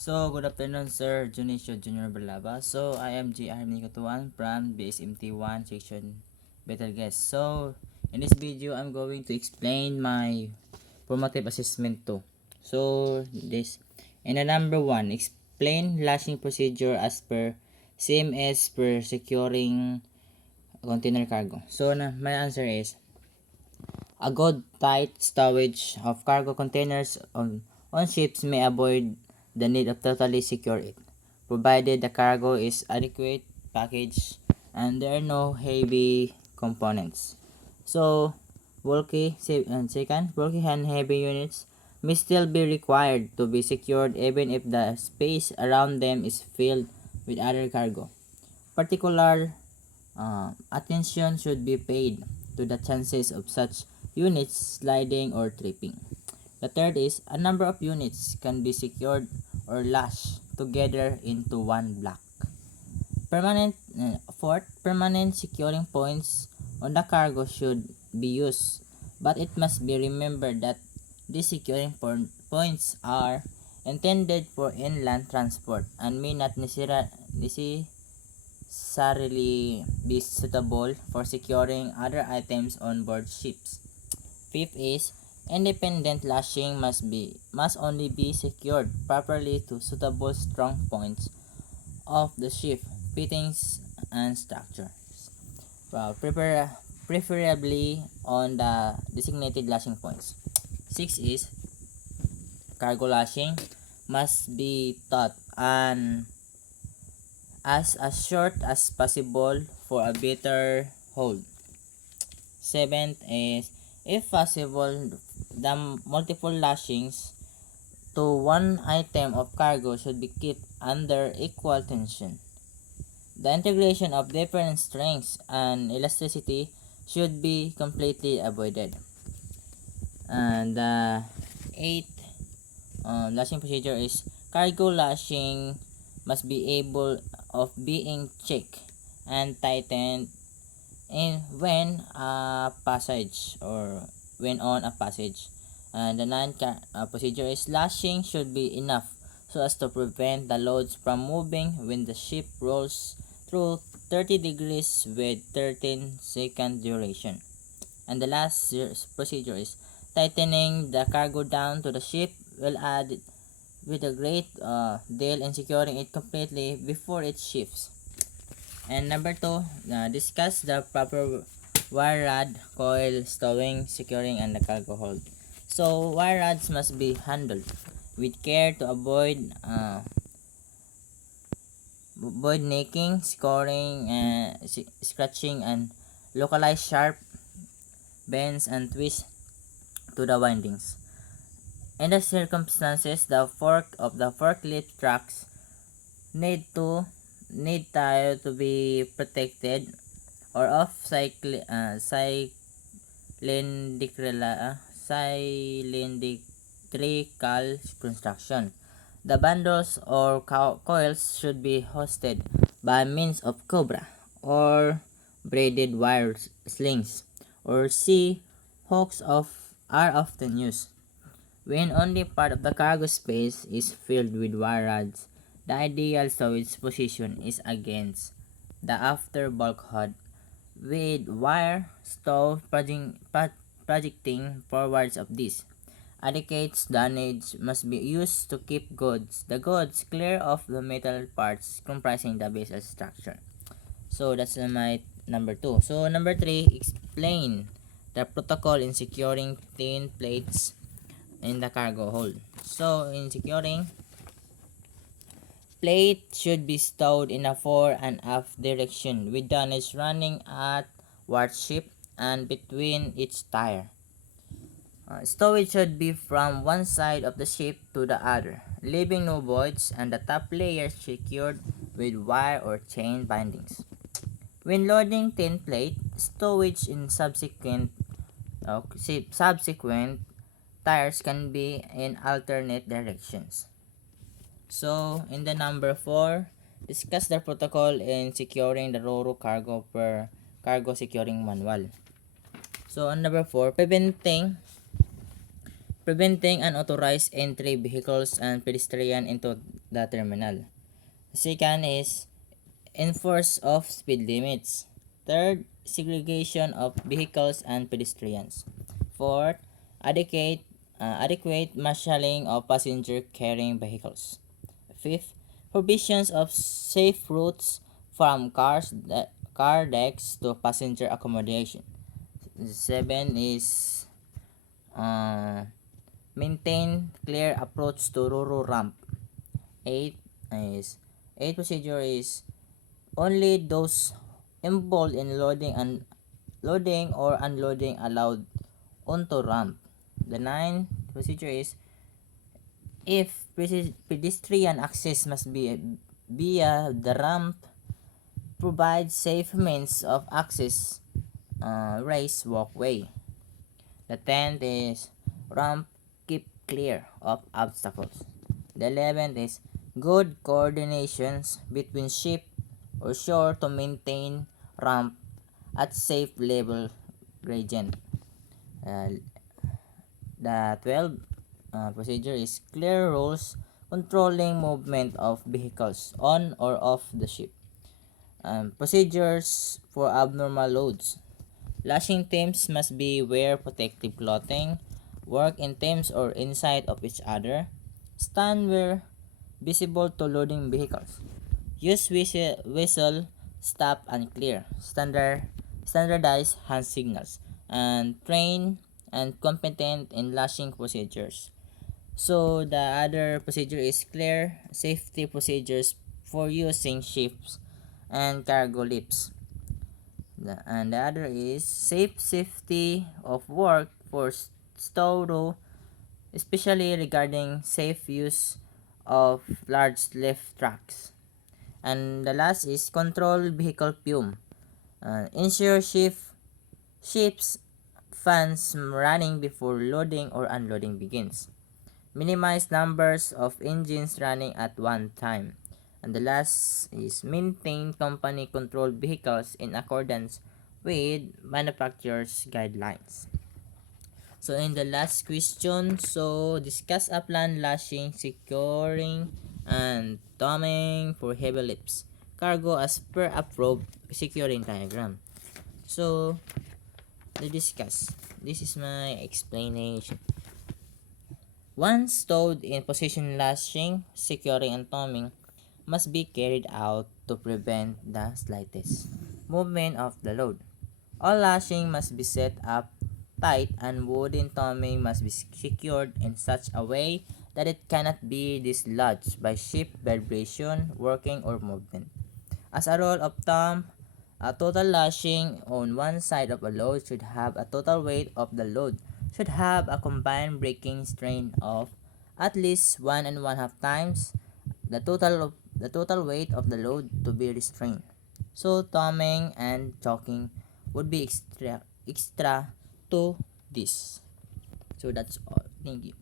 So, good afternoon, Sir Junicio Junior Balaba. So, I am J.R. Minikatuan from BSMT1 section Better Guess. So, in this video, I'm going to explain my formative assessment 2. So, in the number 1, explain lashing procedure as per CMS per securing container cargo. So, my answer is a good tight stowage of cargo containers on ships may avoid the need of totally secure it, provided the cargo is adequate packaged and there are no heavy components. So, bulky and heavy units may still be required to be secured even if the space around them is filled with other cargo. Particular attention should be paid to the chances of such units sliding or tripping. The third is a number of units can be secured or lashed together into one block. Fourth, permanent securing points on the cargo should be used, but it must be remembered that these securing points are intended for inland transport and may not necessarily be suitable for securing other items on board ships. Fifth is independent lashing must only be secured properly to suitable strong points of the ship fittings and structures. Preferably on the designated lashing points. Six is cargo lashing must be taught and as short as possible for a better hold. Seventh is, if possible, the multiple lashings to one item of cargo should be kept under equal tension. The integration of different strengths and elasticity should be completely avoided. And the eighth lashing procedure is cargo lashing must be able of being checked and tightened when on a passage. And the ninth procedure is lashing should be enough so as to prevent the loads from moving when the ship rolls through 30 degrees with 13-second duration. And the last procedure is tightening the cargo down to the ship will add with a great deal in securing it completely before it shifts. And number 2, discuss the proper wire rod, coil, stowing, securing, and the cargo hold. So, wire rods must be handled with care to avoid necking, scratching, and localized sharp bends and twists to the windings. In the circumstances, the fork of the forklift trucks need tayo to be protected or of cylindrical construction. The bundles or coils should be hosted by means of cobra or braided wire slings or hooks are often used. When only part of the cargo space is filled with wire rods, the ideal stowage position is against the after bulkhead with wire stow projecting forwards of this. Adequate dunnage must be used to keep the goods clear of the metal parts comprising the basal structure. So that's my number 2. So number 3, explain the protocol in securing tin plates in the cargo hold. So in securing, plate should be stowed in a fore and aft direction with dunnage running at warship and between each tire. Stowage should be from one side of the ship to the other, leaving no voids and the top layer secured with wire or chain bindings. When loading tin plate, stowage in subsequent tires can be in alternate directions. So, in the number 4, discuss the protocol in securing the Roro cargo per cargo securing manual. So, on number 4, preventing unauthorized entry vehicles and pedestrian into the terminal. Second is enforce of speed limits. Third, segregation of vehicles and pedestrians. Fourth, adequate marshalling of passenger carrying vehicles. Fifth, provisions of safe routes from car decks to passenger accommodation. Seven is maintain clear approach to Ruru ramp. Eight is eight procedure is only those involved in loading or unloading allowed onto ramp. The nine procedure is if pedestrian access must be via the ramp, provide safe means of access, race walkway. The 10th is ramp keep clear of obstacles. The 11th is good coordinations between ship or shore to maintain ramp at safe level gradient. The 12th procedure is clear rules controlling movement of vehicles on or off the ship. Procedures for abnormal loads. Lashing teams must be wear protective clothing, work in teams or inside of each other, stand where visible to loading vehicles. Use whistle, stop and clear, standardized hand signals, and train and competent in lashing procedures. So the other procedure is clear safety procedures for using ships and cargo lifts. And the other is safety of work for stow, especially regarding safe use of large lift trucks. And the last is control vehicle fume. Ensure ships fans running before loading or unloading begins. Minimize numbers of engines running at one time. And the last is maintain company controlled vehicles in accordance with manufacturer's guidelines. So in the last question, so discuss a plan lashing, securing, and toming for heavy lifts cargo as per approved securing diagram. So let's discuss. This is my explanation. Once stowed in position, lashing, securing, and toming must be carried out to prevent the slightest movement of the load. All lashing must be set up tight and wooden toming must be secured in such a way that it cannot be dislodged by ship vibration, working, or movement. As a rule of thumb, a total lashing on one side of a load should have a total weight of the load should have a combined breaking strain of at least 1.5 times the total weight of the load to be restrained. So toming and choking would be extra to this. So that's all. Thank you.